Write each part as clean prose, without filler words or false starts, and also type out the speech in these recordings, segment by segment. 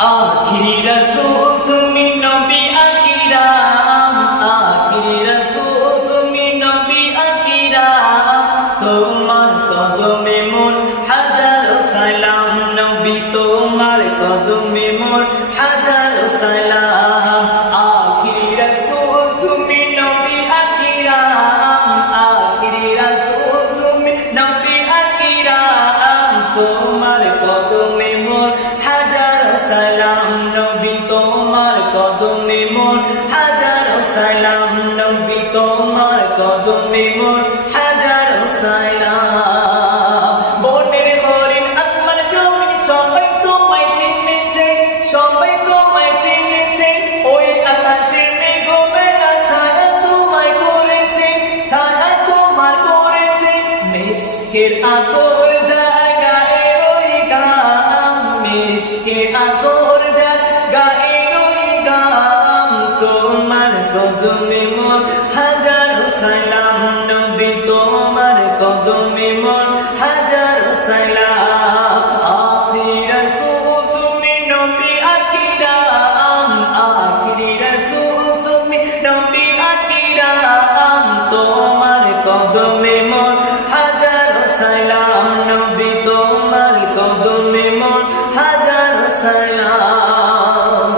आखिरी रसूल तुमी नबी आकिराम आखिरी रसूल तुमी नबी आकिराम তোমার কদমে মোর হাজারো সালাম নবী তোমার কদমে মোর হাজারো সালাম আখিরি রাসূল তুমি নবী আকিরাম আখিরি রাসূল তুমি নবী আকিরাম তোমার কদমে মোর হাজারো সালাম নবী তোমার কদমে মোর হাজারো সালাম নবী তোমার কদমে মোর হাজারো সালাম বনের হরিণ আসমান জমিন সবাই তোমায় চিনেছে সবাই তোমায় চিনেছে ওই আকাশে মেঘমেলা ছায়া তোমায় করেছে ছায়া তোমার করেছে মিশকের আতর জাগায় ওই গাম মিশকের আতর জাগায় ওই গাম তোমার কদমে মোর হাজারো সালাম নবী তোমার কদমে মোর হাজারো সালাম আখিরি রাসূল তুমি নবী আকিরাম আখিরি রাসূল তুমি নবী আকিরাম তোমার কদমে মোর হাজারো সালাম নবী তোমার কদমে মোর হাজারো সালাম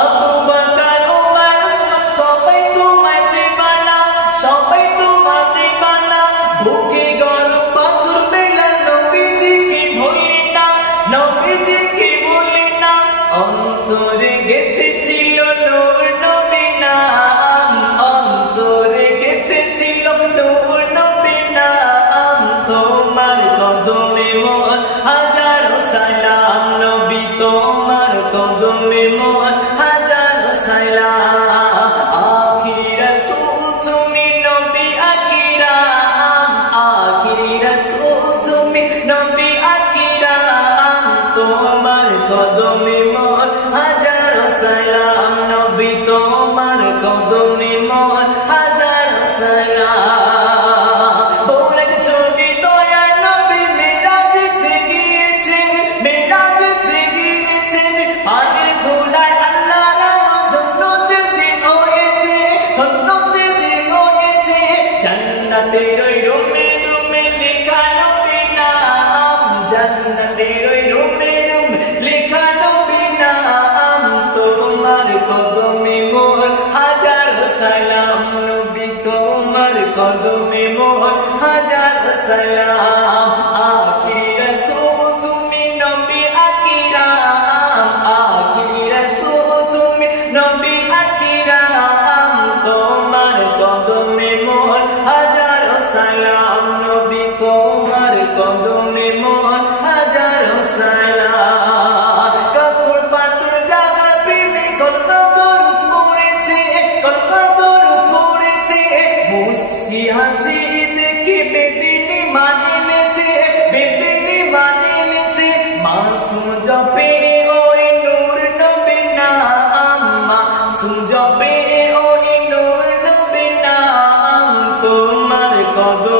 আবু বকর ওমর উসমান সবাই তোমায় দিবানা সবাই তোমায় দিবানা বুকে গরম পাথর মেলা নবীজিকে ভুলি না নবীজিকে ভুলি না অন্তরে গেঁথেছিল নূর নবী নাম অন্তরে গেঁথেছিল নূর নবী নাম তোমার কদমে মোর হাজারো সালাম নবী তোমার কদমে মোর হাজারো সালাম আখিরি রাসূল তুমি নবী আকিরাম আখিরি রাসূল তুমি নবী আকিরাম তোমার কদমে মোর হাজারো সালাম নবী তোমার কদমে মোর হাজারো সালাম বলেন ছবি দয়া নবী মেরাজে গিয়েছে মেরাজে গিয়েছে পানির ধুলায় আল্লাহর জন্য যেদিন হয়েছে ধন্য যেদিন হয়েছে জান্নাতের ওই রুমে রুমে লেখা নবী নাম জান্নাতের ওই রুমে রুমে লেখা নবী নাম তোমার কদমে মোর হাজারো সালাম নবী তোমার কদমে মোর হাজারো সালাম আখিরি রাসূল তুমি নবী আকিরাম আখিরি রাসূল তুমি নবী আকিরাম তোমার কদমে মোর হাজারো সালাম নবী তোমার কদমে মোর হাজারো সালাম কাপড় পাথর জাগা প্রেমে কত দরুদ পড়েছে কত দরুদ পড়েছে মুস্কি হাসি দেখে বেদিনী মানে নেছে বেদিনী মানে নেছে মাসুম জপে ওই নূর নবী নাম মাসুম জপে ওই নূর নবী নাম তোমার কদমে